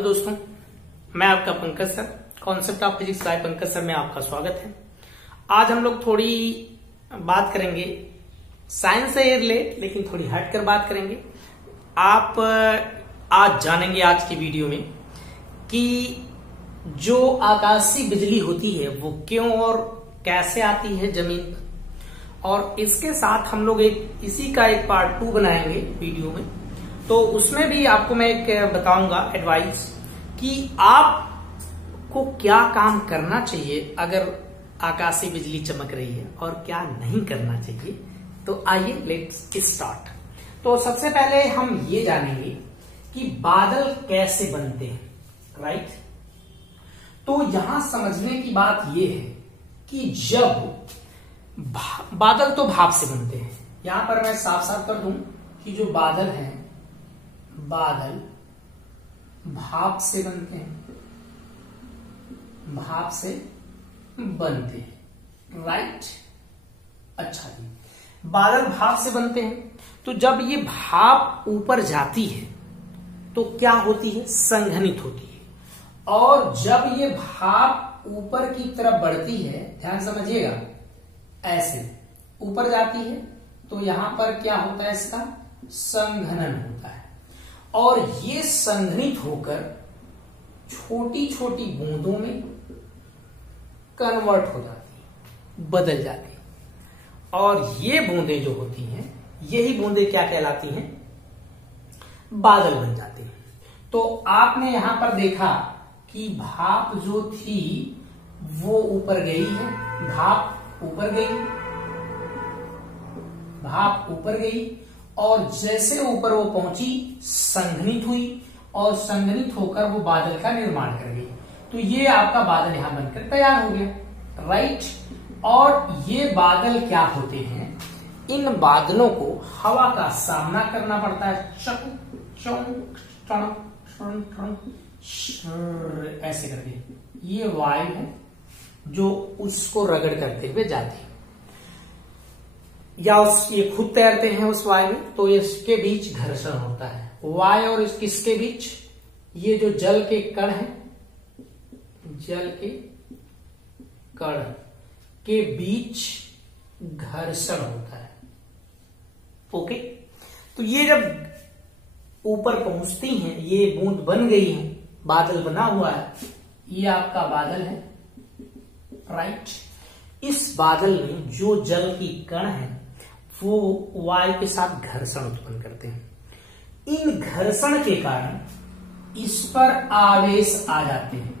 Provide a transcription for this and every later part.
Hello दोस्तों, मैं आपका Pankaj sir, concept of physics bye Pankaj sir में आपका स्वागत है। आज हम लोग थोड़ी बात करेंगे, साइंस से रिलेट लेकिन थोड़ी हटकर बात करेंगे। आप आज जानेंगे आज की वीडियो में कि जो आकाशीय बिजली होती है वो क्यों और कैसे आती है जमीन पर, और इसके साथ हम लोग इसी का एक पार्ट 2 बनाएंगे वीडियो में। तो उसमें भी आपको मैं एक बताऊंगा एडवाइस कि आपको क्या काम करना चाहिए अगर आकाशीय बिजली चमक रही है और क्या नहीं करना चाहिए। तो आइए लेट्स स्टार्ट। तो सबसे पहले हम ये जानेंगे कि बादल कैसे बनते हैं, राइट। तो यहां समझने की बात यह है कि जब बादल तो भाप से बनते हैं। यहां पर मैं साफ साफ कर दूं कि जो बादल हैं, बादल भाप से बनते हैं, भाप से बनते हैं, राइट। अच्छा जी, बादल भाप से बनते हैं। तो जब ये भाप ऊपर जाती है तो क्या होती है, संघनित होती है। और जब ये भाप ऊपर की तरफ बढ़ती है, ध्यान समझिएगा, ऐसे ऊपर जाती है तो यहां पर क्या होता है, इसका संघनन होता है। और ये संघनित होकर छोटी छोटी बूंदों में कन्वर्ट हो जाती है, बदल जाती है। और ये बूंदें जो होती हैं, यही बूंदें क्या कहलाती हैं, बादल बन जाती हैं। तो आपने यहां पर देखा कि भाप जो थी वो ऊपर गई है, भाप ऊपर गई, भाप ऊपर गई, और जैसे ऊपर वो पहुंची संघनित हुई, और संघनित होकर वो बादल का निर्माण कर गई। तो ये आपका बादल यहां बनकर तैयार हो गया, राइट। और ये बादल क्या होते हैं, इन बादलों को हवा का सामना करना पड़ता है, ऐसे करके। ये वायु है जो उसको रगड़ करते हुए जाती है, या ये खुद तैरते हैं उस वायु में, तो इसके बीच घर्षण होता है। वायु और किसके बीच, ये जो जल के कण हैं, जल के कण के बीच घर्षण होता है, ओके। तो ये जब ऊपर पहुंचती हैं, ये बूंद बन गई है, बादल बना हुआ है, ये आपका बादल है, राइट। इस बादल में जो जल की कण है वो वायु के साथ घर्षण उत्पन्न करते हैं। इन घर्षण के कारण इस पर आवेश आ जाते हैं।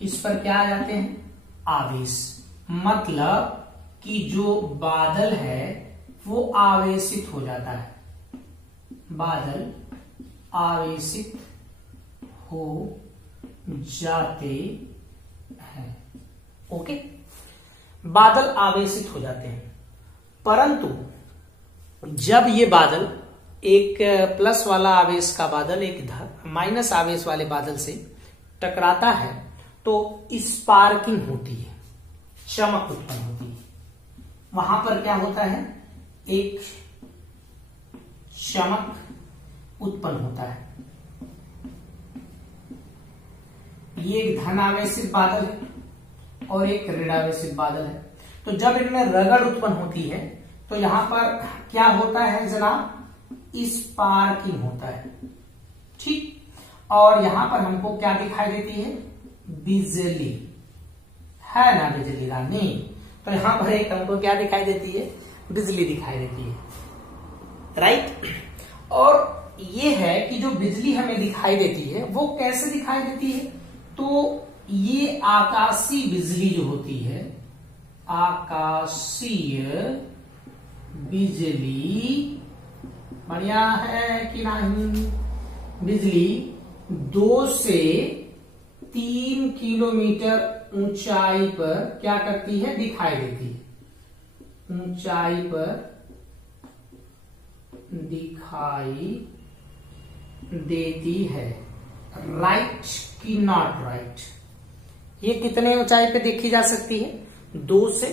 इस पर क्या आ जाते हैं, आवेश। मतलब कि जो बादल है वो आवेशित हो जाता है, बादल आवेशित हो जाते हैं, ओके। बादल आवेशित हो जाते हैं, परंतु जब ये बादल एक प्लस वाला आवेश का बादल एक माइनस आवेश वाले बादल से टकराता है तो स्पार्किंग होती है, चमक उत्पन्न होती है। वहां पर क्या होता है, एक चमक उत्पन्न होता है। ये एक धन आवेशित बादल है और एक ऋण आवेशित बादल है। तो जब इनमें रगड़ उत्पन्न होती है तो यहां पर क्या होता है जनाब, स्पार्किंग होता है, ठीक। और यहां पर हमको क्या दिखाई देती है, बिजली, है ना, बिजली रानी। तो यहां पर एक हमको क्या दिखाई देती है, बिजली दिखाई देती है, राइट। और ये है कि जो बिजली हमें दिखाई देती है वो कैसे दिखाई देती है, तो ये आकाशीय बिजली जो होती है, आकाशीय बिजली, बढ़िया है कि नहीं, बिजली 2 से 3 किलोमीटर ऊंचाई पर क्या करती है, दिखाई देती है, ऊंचाई पर दिखाई देती है, राइट कि नॉट राइट। ये कितने ऊंचाई पे देखी जा सकती है, 2 से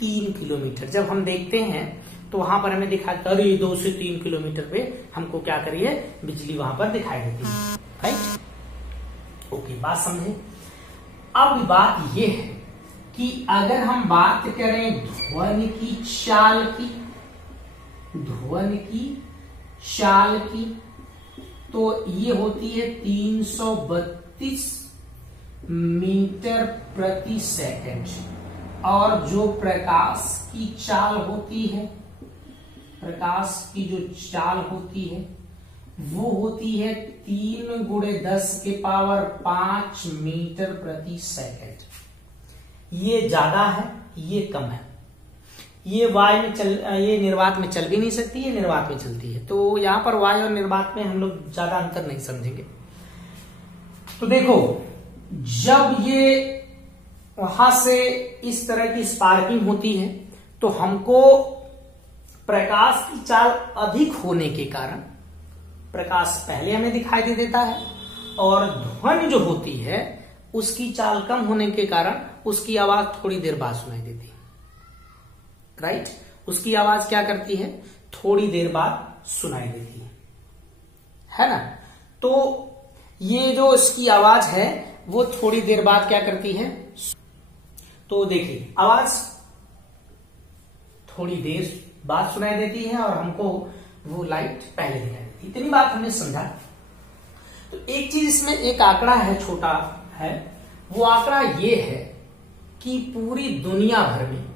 3 किलोमीटर। जब हम देखते हैं तो वहां पर हमें दिखा, अरे 2 से 3 किलोमीटर पे हमको क्या करिए, बिजली वहां पर दिखाई देती है। राइट। ओके, बात समझे। अब बात यह है कि अगर हम बात करें ध्वनि की चाल की तो ये होती है 332 मीटर प्रति सेकंड, और जो प्रकाश की चाल होती है, प्रकाश की जो चाल होती है वो होती है 3 × 10⁵ मीटर प्रति सेकंड। ये ज्यादा है, ये कम है। ये ये निर्वात में चल भी नहीं सकती, ये निर्वात में चलती है। तो यहां पर वायु और निर्वात में हम लोग ज्यादा अंतर नहीं समझेंगे। तो देखो, जब ये वहां से इस तरह की स्पार्किंग होती है तो हमको प्रकाश की चाल अधिक होने के कारण प्रकाश पहले हमें दिखाई दे देता है, और ध्वनि जो होती है उसकी चाल कम होने के कारण उसकी आवाज थोड़ी देर बाद सुनाई देती है। राइट, उसकी आवाज क्या करती है, थोड़ी देर बाद सुनाई देती है ना। तो ये जो इसकी आवाज है वो थोड़ी देर बाद क्या करती है, तो देखिए आवाज थोड़ी देर बाद सुनाई देती है और हमको वो लाइट पहले दिखाई देती है। इतनी बात हमने समझा। तो एक चीज इसमें एक आंकड़ा है, छोटा है, वो आंकड़ा ये है कि पूरी दुनिया भर में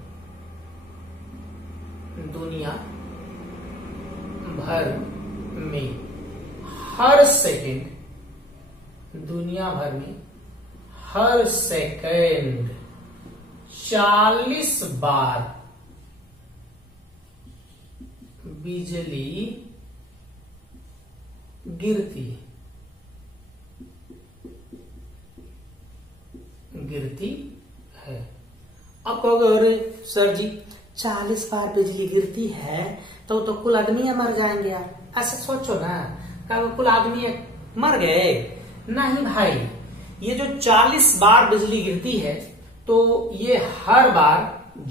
हर सेकंड, दुनिया भर में हर सेकंड 40 बार बिजली गिरती है। अब कहोगे अरे सर जी 40 बार बिजली गिरती है तो कुल आदमी मर जाएंगे यार, ऐसा सोचो ना, क्या कुल आदमी मर गए? नहीं भाई, ये जो 40 बार बिजली गिरती है तो ये हर बार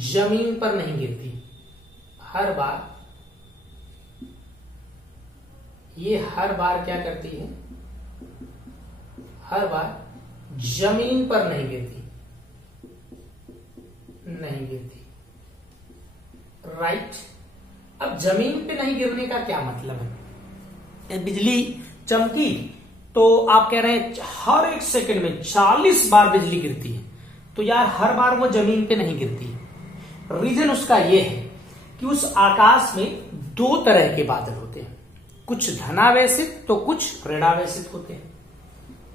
जमीन पर नहीं गिरती, हर बार क्या करती है, हर बार जमीन पर नहीं गिरती। राइट। अब जमीन पे नहीं गिरने का क्या मतलब है? बिजली चमकी तो आप कह रहे हैं हर एक सेकंड में 40 बार बिजली गिरती है, तो यार हर बार वो जमीन पे नहीं गिरती। रीजन उसका ये है कि उस आकाश में 2 तरह के बादल होते हैं, कुछ धनावेशित तो कुछ ऋणावेशित होते हैं,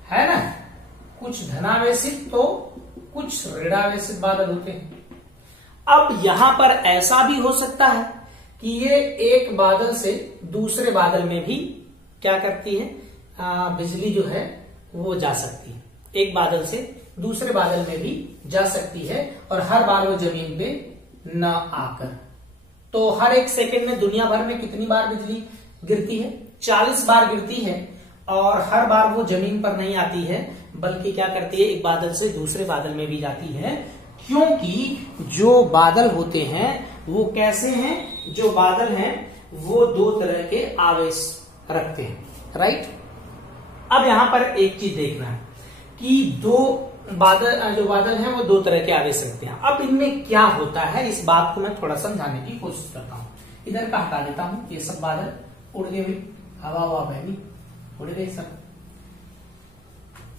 है ना। कुछ धनावेशित तो कुछ ऋणावेशित बादल होते हैं। अब यहां पर ऐसा भी हो सकता है कि ये एक बादल से दूसरे बादल में भी क्या करती है, बिजली जो है वो जा सकती है, एक बादल से दूसरे बादल में भी जा सकती है, और हर बार वो जमीन पे न आकर। तो हर एक सेकंड में दुनिया भर में कितनी बार बिजली गिरती है? 40 बार गिरती है, और हर बार वो जमीन पर नहीं आती है, बल्कि क्या करती है, एक बादल से दूसरे बादल में भी जाती है। क्योंकि जो बादल होते हैं वो कैसे हैं, जो बादल हैं वो 2 तरह के आवेश रखते हैं। राइट। अब यहां पर एक चीज देखना है कि जो बादल हैं वो 2 तरह के आवेश रखते हैं। अब इनमें क्या होता है, इस बात को मैं थोड़ा समझाने की कोशिश करता हूं। इधर का हटा देता हूं, ये सब बादल उड़ गए भाई, हवा बहनी उड़ गए सब।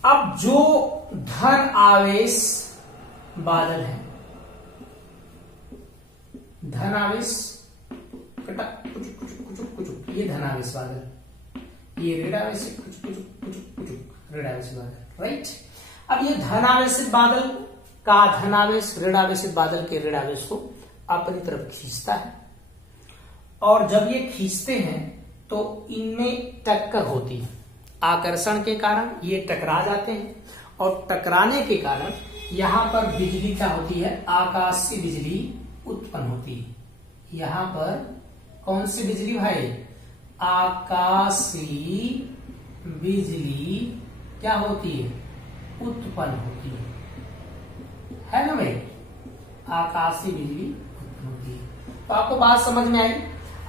अब जो धन आवेश बादल है, धन आवेश ये धनावेश बादल, ये ऋणावेश ऋणावेश बादल। राइट। अब ये धनावेशित बादल का धनावेश ऋणावेशित बादल के ऋणावेश को अपनी तरफ खींचता है, और जब ये खींचते हैं तो इनमें टक्कर होती है। आकर्षण के कारण ये टकरा जाते हैं, और टकराने के कारण यहां पर बिजली क्या होती है, आकाशीय बिजली उत्पन्न होती है। यहां पर कौन सी बिजली भाई, आकाशीय बिजली क्या होती है, उत्पन्न होती है ना भाई, आकाशीय बिजली उत्पन्न होती है। तो आपको बात समझ में आई,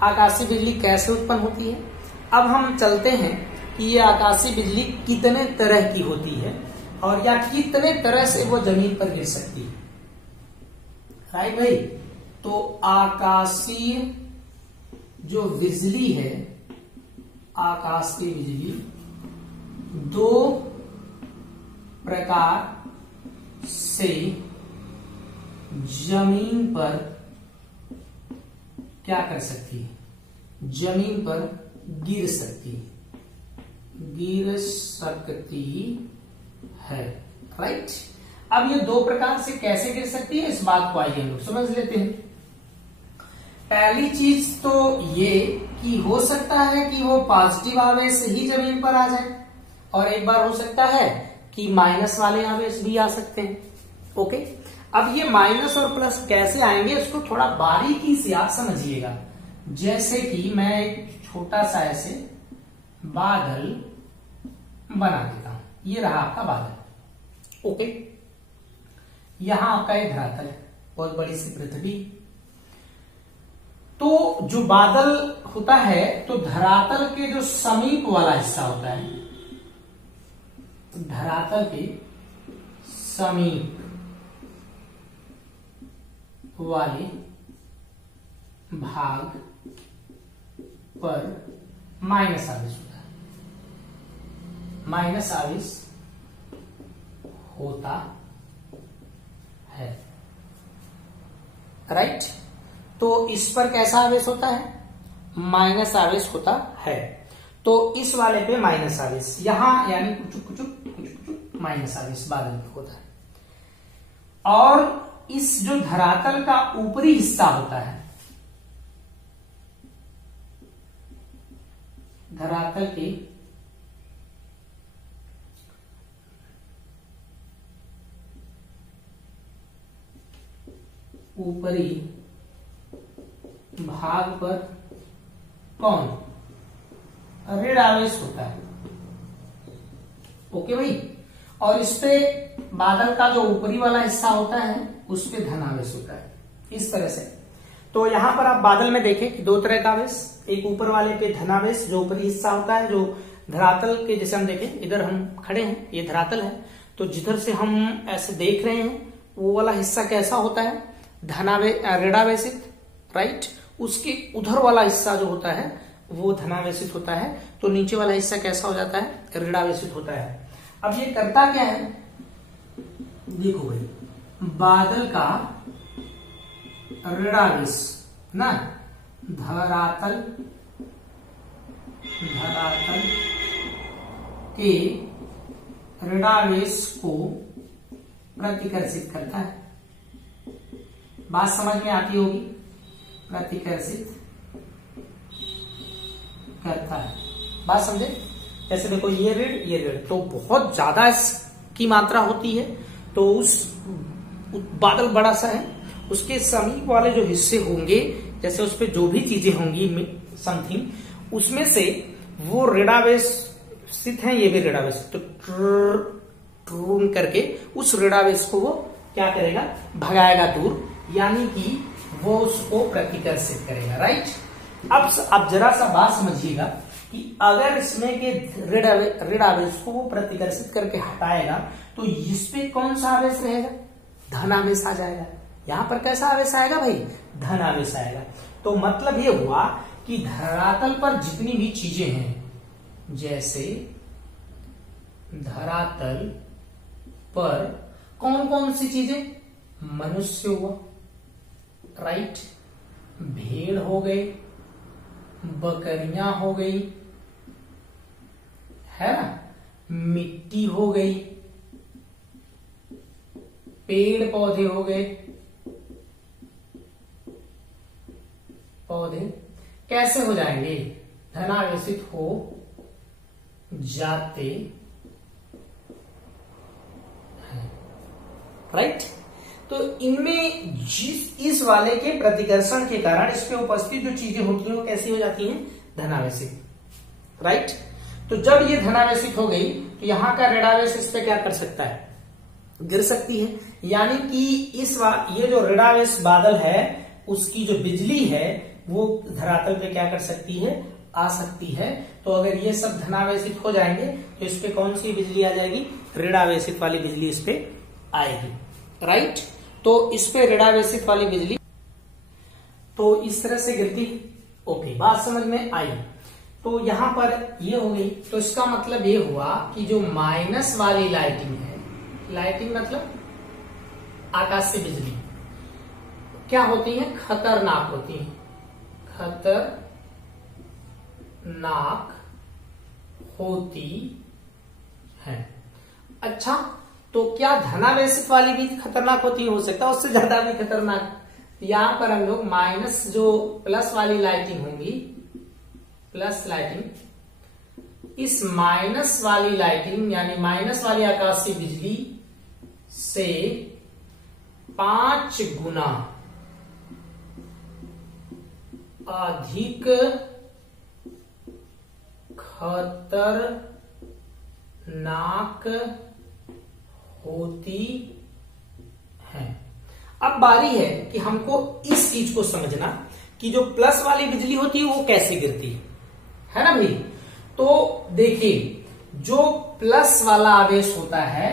आकाशीय बिजली कैसे उत्पन्न होती है। अब हम चलते हैं कि ये आकाशीय बिजली कितने तरह की होती है और या कितने तरह से वो जमीन पर गिर सकती है। राइट भाई, तो आकाशीय जो बिजली है, आकाशीय बिजली दो प्रकार से जमीन पर क्या कर सकती है, जमीन पर गिर सकती है। राइट, अब ये दो प्रकार से कैसे गिर सकती है, इस बात को आइए हम लोग समझ लेते हैं। पहली चीज तो ये कि हो सकता है कि वो पॉजिटिव आवेश ही जमीन पर आ जाए, और एक बार हो सकता है कि माइनस वाले आवेश भी आ सकते हैं। ओके, अब ये माइनस और प्लस कैसे आएंगे इसको थोड़ा बारीकी से आप समझिएगा। जैसे कि मैं एक छोटा सा ऐसे बादल बना देता हूं, ये रहा आपका बादल। ओके, यहां आपका ये धरातल है, बहुत बड़ी सी पृथ्वी। तो जो बादल होता है तो धरातल के जो समीप वाला हिस्सा होता है, धरातल के समीप वाले भाग पर माइनस आवेश होता है, माइनस आवेश होता है। राइट, तो इस पर कैसा आवेश होता है, माइनस आवेश होता है। तो इस वाले पे माइनस आवेश, यहां यानी कुछ माइनस आवेश बादल पे होता है। और इस जो धरातल का ऊपरी हिस्सा होता है, धरातल के ऊपरी भाग पर कौन, ऋण आवेश होता है। ओके भाई, और इस पे बादल का जो ऊपरी वाला हिस्सा होता है उस पे धन आवेश होता है, इस तरह से। तो यहां पर आप बादल में देखें कि दो तरह का आवेश, एक ऊपर वाले पे धनावेश जो ऊपरी हिस्सा होता है, जो धरातल के जैसे हम देखें, इधर हम खड़े हैं, ये धरातल है, तो जिधर से हम ऐसे देख रहे हैं वो वाला हिस्सा कैसा होता है, ऋणावेशित। राइट, उसके उधर वाला हिस्सा जो होता है वो धनावेशित होता है, तो नीचे वाला हिस्सा कैसा हो जाता है, ऋणावेशित होता है। अब ये करता क्या है, देखो भाई, बादल का ऋणावेश ना धरातल के ऋणावेश को प्रतिकर्षित करता है। बात समझ में आती होगी, प्रतिकर्षित करता है, बात समझे। जैसे देखो ये ऋण तो बहुत ज्यादा इसकी मात्रा होती है, तो उस बादल बड़ा सा है, उसके समीप वाले जो हिस्से होंगे, जैसे उस पे जो भी चीजें होंगी समथिंग, उसमें से वो ऋणावेशित हैं, ये भी ऋणावेश, तो ट्रून करके उस ऋणावेश को वो क्या करेगा, भगाएगा दूर, यानी कि वो उसको प्रतिकर्षित करेगा। राइट, अब जरा सा बात समझिएगा कि अगर इसमें के ऋण आवेश को वो प्रतिकर्षित करके हटाएगा तो इस पे कौन सा आवेश रहेगा, धन आवेश आ जाएगा। यहां पर कैसा आवेश आएगा भाई, धन आवेश आएगा। तो मतलब ये हुआ कि धरातल पर जितनी भी चीजें हैं, जैसे धरातल पर कौन कौन सी चीजें, मनुष्य हुआ, राइट, भेड़ हो गई, बकरियां हो गई, है ना, मिट्टी हो गई, पेड़ पौधे हो गए, पौधे कैसे हो जाएंगे, धनावेशित हो जाते हैं। राइट, तो इनमें इस वाले के प्रतिकर्षण के कारण इस पे उपस्थित जो चीजें होती हैं वो कैसी हो जाती हैं, धनावेशित। राइट, तो जब ये धनावेशित हो गई तो यहां का ऋणावेश इस पे क्या कर सकता है, गिर सकती है। यानी कि ये जो ऋणावेश बादल है उसकी जो बिजली है वो धरातल पे क्या कर सकती है, आ सकती है। तो अगर ये सब धनावेशित हो जाएंगे तो इस पे कौन सी बिजली आ जाएगी, ऋणावेशित वाली बिजली इस पे आएगी, राइट। तो इस पे ऋणावेशित वाली बिजली तो इस तरह से गिरती। ओके, बात समझ में आई। तो यहां पर ये हो गई, तो इसका मतलब ये हुआ कि जो माइनस वाली लाइटिंग है, लाइटिंग मतलब आकाशीय बिजली, क्या होती है, खतरनाक होती है, खतरनाक होती है। अच्छा, तो क्या धनावेशित वाली भी खतरनाक होती है? हो सकता है उससे ज्यादा भी खतरनाक। यहां पर हम लोग माइनस जो प्लस वाली लाइटिंग होंगी, प्लस लाइटिंग, इस माइनस वाली लाइटिंग यानी माइनस वाली आकाशीय बिजली से 5 गुना अधिक खतरनाक होती है। अब बारी है कि हमको इस चीज को समझना कि जो प्लस वाली बिजली होती है वो कैसे गिरती है ना भाई। तो देखिए, जो प्लस वाला आवेश होता है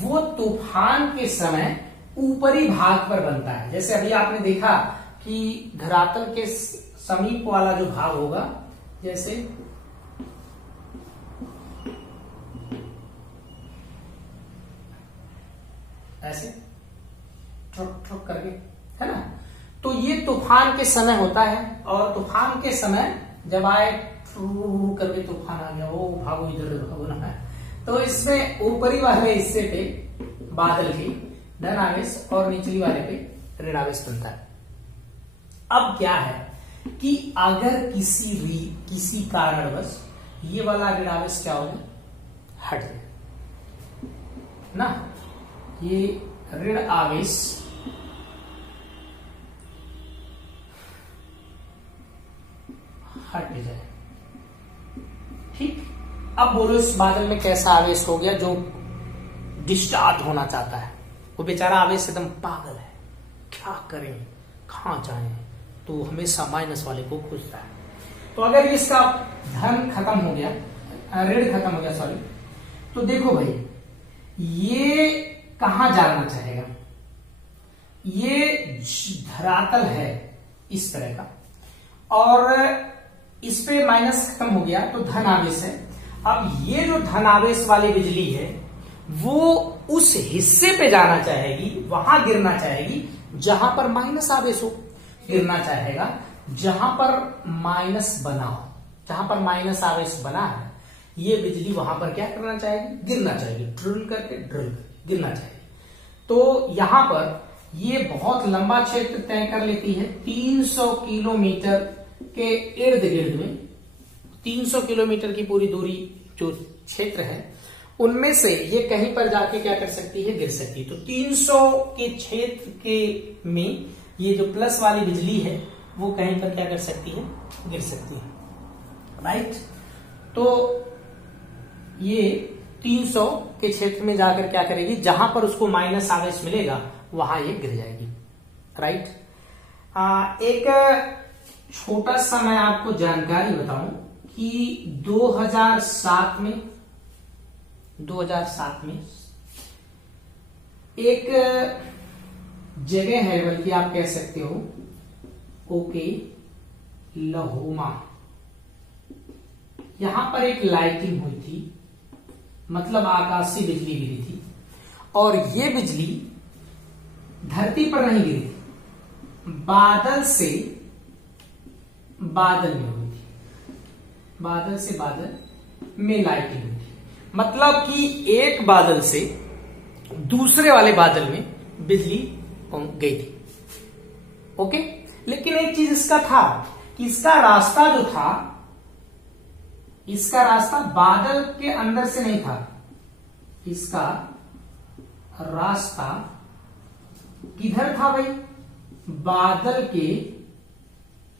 वो तूफान के समय ऊपरी भाग पर बनता है। जैसे अभी आपने देखा कि धरातल के समीप वाला जो भाग होगा, जैसे ऐसे ठुक ठुक करके, है ना। तो ये तूफान के समय होता है, और तूफान के समय जब आए करके तूफान आ गया, ओ भागो इधर भागो ना है, तो इसमें ऊपरी वाले हिस्से पे बादल की धन आवेश और निचली वाले पे ऋण आवेश बनता है। अब क्या है कि अगर किसी कारणवश ये वाला ऋण आवेश क्या हो जाए, हट जाए ना, ये ऋण आवेश हट जाए, ठीक। अब बोलो इस बादल में कैसा आवेश हो गया जो डिस्चार्ज होना चाहता है, वो बेचारा आवेश एकदम पागल है, क्या करें कहां जाएं, तो हमेशा माइनस वाले को खोजता है। तो अगर इसका धन खत्म हो गया, ऋण खत्म हो गया, सॉरी, तो देखो भाई ये कहां जाना चाहेगा, ये धरातल है इस तरह का, और इस पे माइनस खत्म हो गया तो धन आवेश है। अब ये जो धन आवेश वाली बिजली है वो उस हिस्से पे जाना चाहेगी, वहां गिरना चाहेगी जहां पर माइनस आवेश हो, गिरना चाहेगा जहां पर माइनस बना हो, जहां पर माइनस आवेश बना है, ये बिजली वहां पर क्या करना चाहेगी, गिरना चाहेगी, ड्रिल करके गिरना चाहेगी। तो यहां पर ये बहुत लंबा क्षेत्र तय कर लेती है, 300 किलोमीटर के इर्द गिर्द में, 300 किलोमीटर की पूरी दूरी जो क्षेत्र है उनमें से ये कहीं पर जाके क्या कर सकती है, गिर सकती है। तो 300 के क्षेत्र के में ये जो प्लस वाली बिजली है वो कहीं पर क्या कर सकती है, गिर सकती है, राइट। तो ये 300 के क्षेत्र में जाकर क्या करेगी, जहां पर उसको माइनस आवेश मिलेगा वहां ये गिर जाएगी, राइट। एक छोटा सा मैं आपको जानकारी बताऊं कि 2007 में एक जगह है, बल्कि आप कह सकते हो ओक्लाहोमा, यहां पर एक लाइटिंग हुई थी, मतलब आकाशीय बिजली गिरी थी, और ये बिजली धरती पर नहीं गिरी थी, बादल से बादल में हुई थी, बादल से बादल में लाइटिंग हुई थी। मतलब कि एक बादल से दूसरे वाले बादल में बिजली गई थी, ओके। लेकिन एक चीज इसका था कि इसका रास्ता जो था, इसका रास्ता बादल के अंदर से नहीं था, इसका रास्ता किधर था भाई, बादल के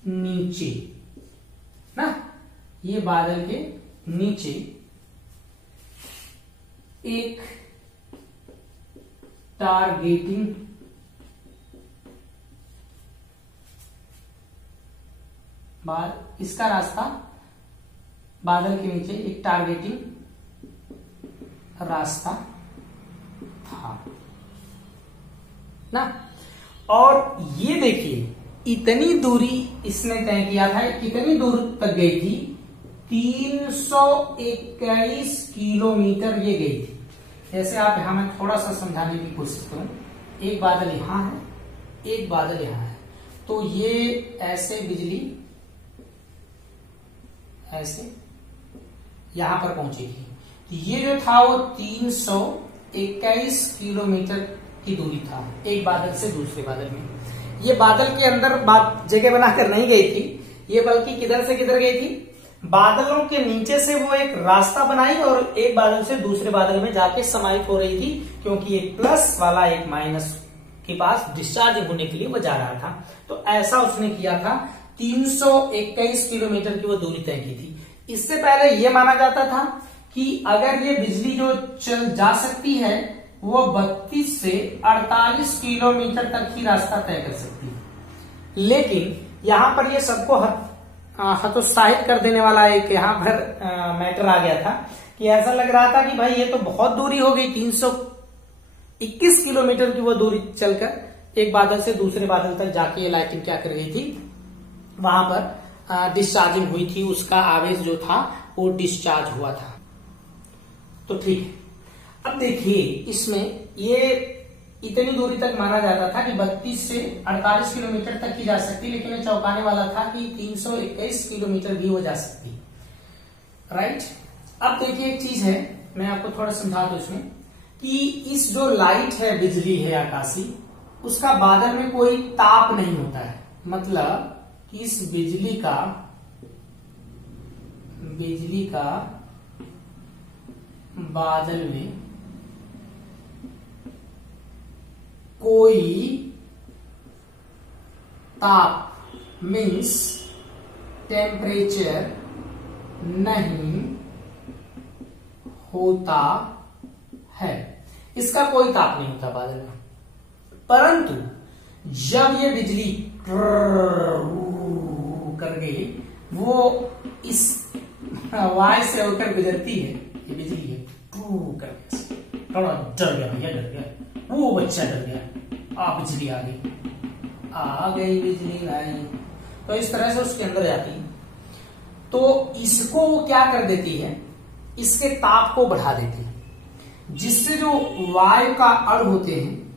नीचे ना, ये बादल के नीचे एक टारगेटिंग इसका रास्ता बादल के नीचे एक टारगेटिंग रास्ता था ना। और ये देखिए इतनी दूरी इसने तय किया था, कितनी दूर तक गई थी, 321 किलोमीटर ये गई थी। जैसे आप यहां मैं थोड़ा सा समझाने की कोशिश करूं, एक बादल यहां है, एक बादल यहां है, तो ये ऐसे बिजली ऐसे यहां पर पहुंचेगी। तो ये जो था वो 321 किलोमीटर की दूरी था एक बादल से दूसरे बादल में। ये बादल के अंदर जगह बनाकर नहीं गई थी, ये बल्कि किधर से किधर गई थी, बादलों के नीचे से वो एक रास्ता बनाई और एक बादल से दूसरे बादल में जाके समाहित हो रही थी, क्योंकि एक प्लस वाला एक माइनस के पास डिस्चार्ज होने के लिए वो जा रहा था। तो ऐसा उसने किया था, 321 किलोमीटर की वो दूरी तय की थी। इससे पहले ये माना जाता था कि अगर ये बिजली जो चल जा सकती है वो 32 से 48 किलोमीटर तक ही रास्ता तय कर सकती है, लेकिन यहां पर ये सबको हतोत्साहित कर देने वाला एक यहां पर मैटर आ गया था कि ऐसा लग रहा था कि भाई ये तो बहुत दूरी हो गई, 321 किलोमीटर की वो दूरी चलकर एक बादल से दूसरे बादल तक जाके ये लाइटिंग क्या कर गई थी, वहां पर डिस्चार्जिंग हुई थी, उसका आवेश जो था वो डिस्चार्ज हुआ था। तो ठीक है, अब देखिए इसमें ये इतनी दूरी तक माना जाता था कि 32 से 48 किलोमीटर तक की जा सकती, लेकिन ये चौंकाने वाला था कि 321 किलोमीटर भी हो जा सकती, राइट। अब देखिए एक चीज है, मैं आपको थोड़ा समझा दूं इसमें कि इस जो लाइट है, बिजली है आकाशी, उसका बादल में कोई ताप नहीं होता है। मतलब इस बिजली का बादल में कोई ताप मीन्स टेम्परेचर नहीं होता है, इसका कोई ताप नहीं होता बादल में। परंतु जब ये बिजली करके वो इस वाय से होकर गुजरती है, ये बिजली है करके, थोड़ा डर गया भैया, डर गया, वो बच्चा डर गया, बिजली आ गई बिजली भाई, तो इस तरह से उसके अंदर जाती है। तो इसको वो क्या कर देती है, इसके ताप को बढ़ा देती है, जिससे जो वायु का अणु होते हैं,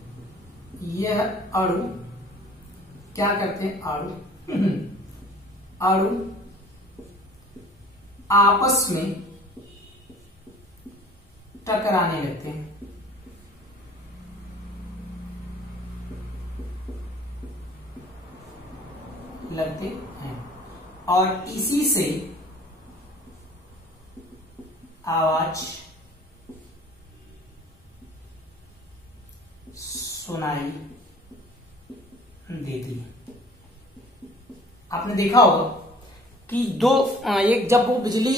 यह अणु क्या करते हैं, अणु आपस में टकराने लगते हैं। और इसी से आवाज सुनाई देती है। आपने देखा होगा कि एक जब वो बिजली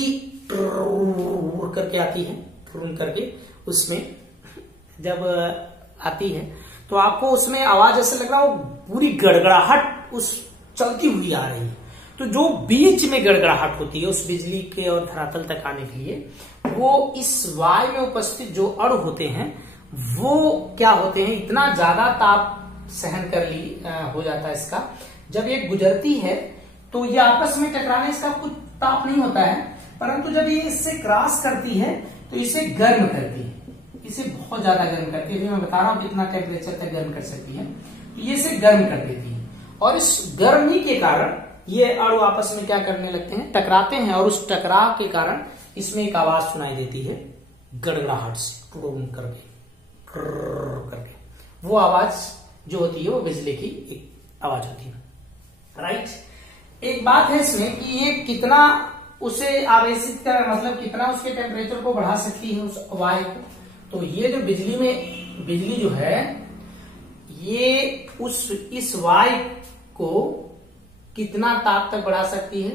करके आती है, करके उसमें जब आती है तो आपको उसमें आवाज ऐसे लग रहा है वो पूरी गड़गड़ाहट उस चलती हुई आ रही है। तो जो बीच में गड़गड़ाहट होती है उस बिजली के और धरातल तक आने के लिए, वो इस वायु में उपस्थित जो अणु होते हैं वो क्या होते हैं, इतना ज्यादा ताप सहन हो जाता है इसका। जब ये गुजरती है तो ये आपस में टकराने, इसका कुछ ताप नहीं होता है, परंतु जब ये इससे क्रॉस करती है तो इसे गर्म करती है, इसे बहुत ज्यादा गर्म करती है। अभी मैं बता रहा हूं कितना टेम्परेचर तक गर्म कर सकती है। तो ये इसे गर्म कर देती है और इस गर्मी के कारण ये अणु आपस में क्या करने लगते हैं, टकराते हैं, और उस टकराव के कारण इसमें एक आवाज सुनाई देती है, गड़गड़ाहट से करके। वो आवाज जो होती है वो बिजली की एक आवाज होती है, राइट। एक बात है इसमें कि ये कितना उसे आवेशित कर, मतलब कितना उसके टेम्परेचर को बढ़ा सकती है उस वायु को। तो ये जो बिजली जो है ये इस वायु को कितना ताप तक बढ़ा सकती है,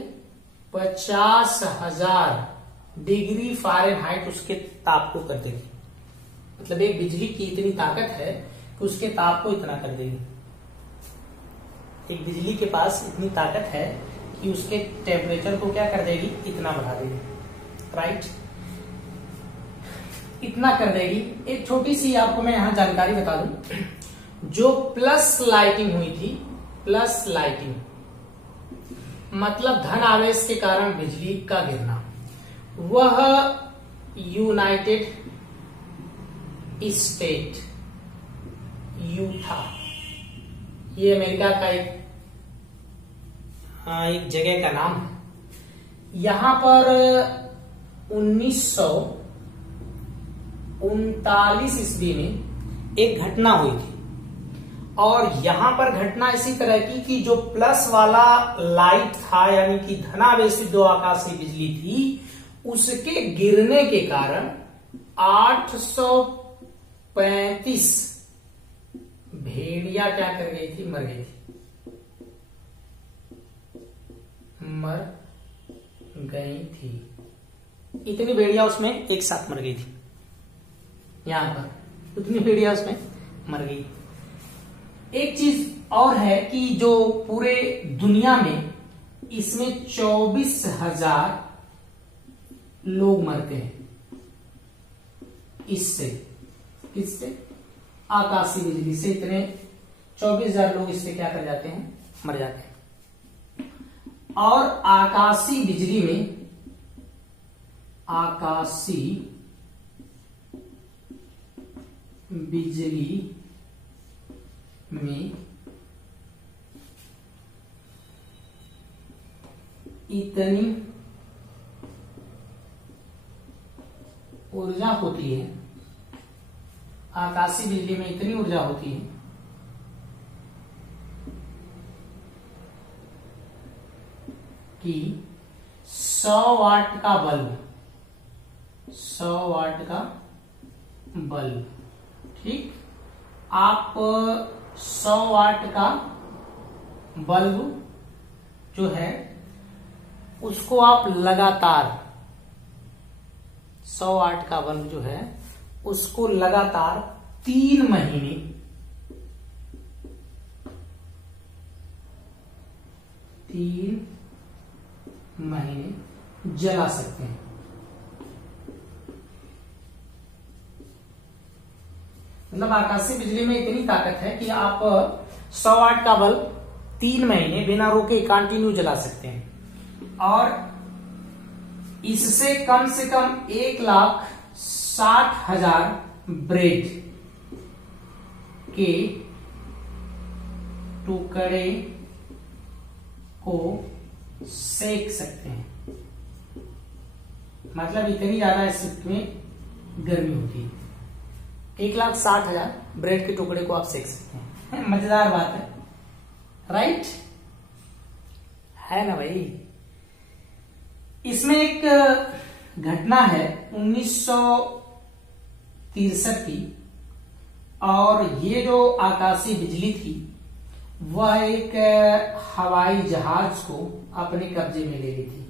50,000 डिग्री फ़ारेनहाइट उसके ताप को कर देगी। मतलब एक बिजली की इतनी ताकत है कि उसके ताप को इतना कर देगी। एक बिजली के पास इतनी ताकत है कि उसके टेम्परेचर को क्या कर देगी, इतना बढ़ा देगी। राइट, इतना कर देगी। एक छोटी सी आपको मैं यहां जानकारी बता दूं, जो प्लस लाइटिंग हुई थी, प्लस लाइटिंग मतलब धन आवेश के कारण बिजली का गिरना, वह यूनाइटेड स्टेट यूथा, ये अमेरिका का एक जगह का नाम है। यहां पर 1939 ईस्वी में एक घटना हुई थी, और यहां पर घटना इसी तरह की कि जो प्लस वाला लाइट था, यानी कि धनावेशित जो आकाशीय बिजली थी, उसके गिरने के कारण 835 भेड़िया क्या कर गई थी, मर गई थी, मर गई थी। इतनी भेड़िया उसमें एक साथ मर गई थी, यहां पर उतनी भेड़िया उसमें मर गई। एक चीज और है कि जो पूरे दुनिया में इसमें 24,000 लोग मरते हैं इससे, किससे, आकाशीय बिजली से। इतने 24,000 लोग इससे क्या कर जाते हैं, मर जाते हैं। और आकाशीय बिजली में, आकाशीय बिजली में इतनी ऊर्जा होती है, आकाशीय बिजली में इतनी ऊर्जा होती है कि 100 वाट का बल्ब, 100 वाट का बल्ब, ठीक, आप 100 वाट का बल्ब जो है उसको आप लगातार, 100 वाट का बल्ब जो है उसको लगातार 3 महीने, 3 महीने जला सकते हैं। मतलब आकाशीय बिजली में इतनी ताकत है कि आप 100 वाट का बल्ब 3 महीने बिना रुके कंटिन्यू जला सकते हैं। और इससे कम 1,60,000 ब्रेड के टुकड़े को सेक सकते हैं। मतलब इतनी ज्यादा इसमें गर्मी होती है। 1,60,000 ब्रेड के टुकड़े को आप सेक सकते हैं। मजेदार बात है, राइट, है ना भाई। इसमें एक घटना है 1963 की, और ये जो आकाशीय बिजली थी वह एक हवाई जहाज को अपने कब्जे में ले ली थी।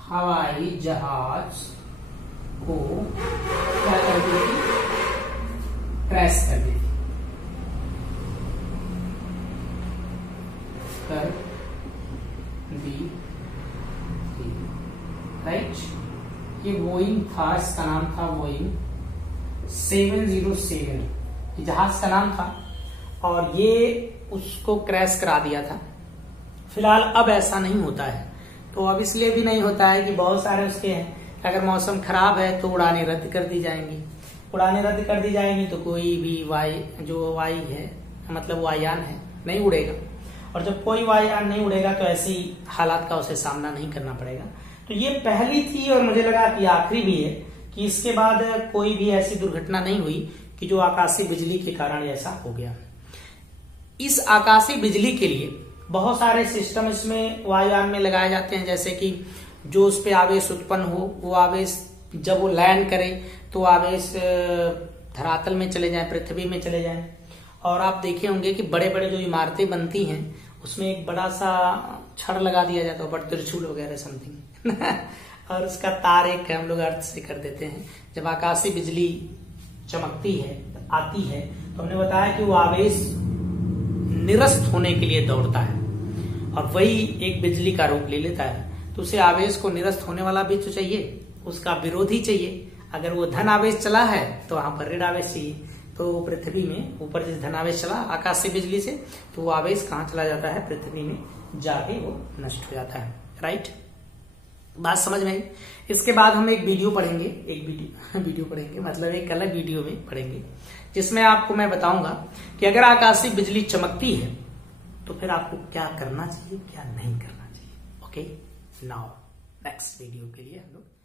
हवाई जहाज को क्या कर दी थी, क्रैश कर दी थी, कर दी थी, राइट। ये बोइंग था, इसका नाम था बोइंग 707, जहाज का नाम था, और ये उसको क्रैश करा दिया था। फिलहाल अब ऐसा नहीं होता है, तो अब इसलिए भी नहीं होता है कि बहुत सारे उसके हैं, अगर मौसम खराब है तो उड़ानें रद्द कर दी जाएंगी। उड़ानें रद्द कर दी जाएंगी तो कोई भी वायु है, मतलब वायुयान है, नहीं उड़ेगा। और जब कोई वायुयान नहीं उड़ेगा तो ऐसी हालात का उसे सामना नहीं करना पड़ेगा। तो ये पहली थी, और मुझे लगा कि आखिरी भी है, कि इसके बाद कोई भी ऐसी दुर्घटना नहीं हुई कि जो आकाशीय बिजली के कारण ऐसा हो गया। इस आकाशीय बिजली के लिए बहुत सारे सिस्टम इसमें वायुयान में लगाए जाते हैं, जैसे कि जो उस पे आवेश उत्पन्न हो, वो आवेश जब वो लैंड करे तो आवेश धरातल में चले जाए, पृथ्वी में चले जाए। और आप देखे होंगे कि बड़े बड़े जो इमारतें बनती हैं उसमें एक बड़ा सा छड़ लगा दिया जाता है, बड़ा त्रिशूल वगैरह समथिंग और उसका तार एक हम लोग अर्थ से कर देते हैं। जब आकाशीय बिजली चमकती है, आती है, तो हमने बताया कि वो आवेश निरस्त होने के लिए दौड़ता है, और वही एक बिजली का रूप ले लेता है। तो उसे आवेश को निरस्त होने वाला भी तो चाहिए, उसका विरोधी चाहिए। अगर वो धन आवेश चला है तो वहां पर ऋण आवेश चाहिए। तो पृथ्वी में ऊपर जैसे धन आवेश चला आकाश से बिजली से, तो वो आवेश कहाँ चला जाता है, पृथ्वी में जाके वो नष्ट हो जाता है। राइट, बात समझ में आई। इसके बाद हम एक वीडियो पढ़ेंगे, वीडियो पढ़ेंगे, मतलब एक अलग वीडियो में पढ़ेंगे, जिसमें आपको मैं बताऊंगा कि अगर आकाशीय बिजली चमकती है तो फिर आपको क्या करना चाहिए, क्या नहीं करना चाहिए। ओके, नाउ नेक्स्ट वीडियो के लिए हम लोग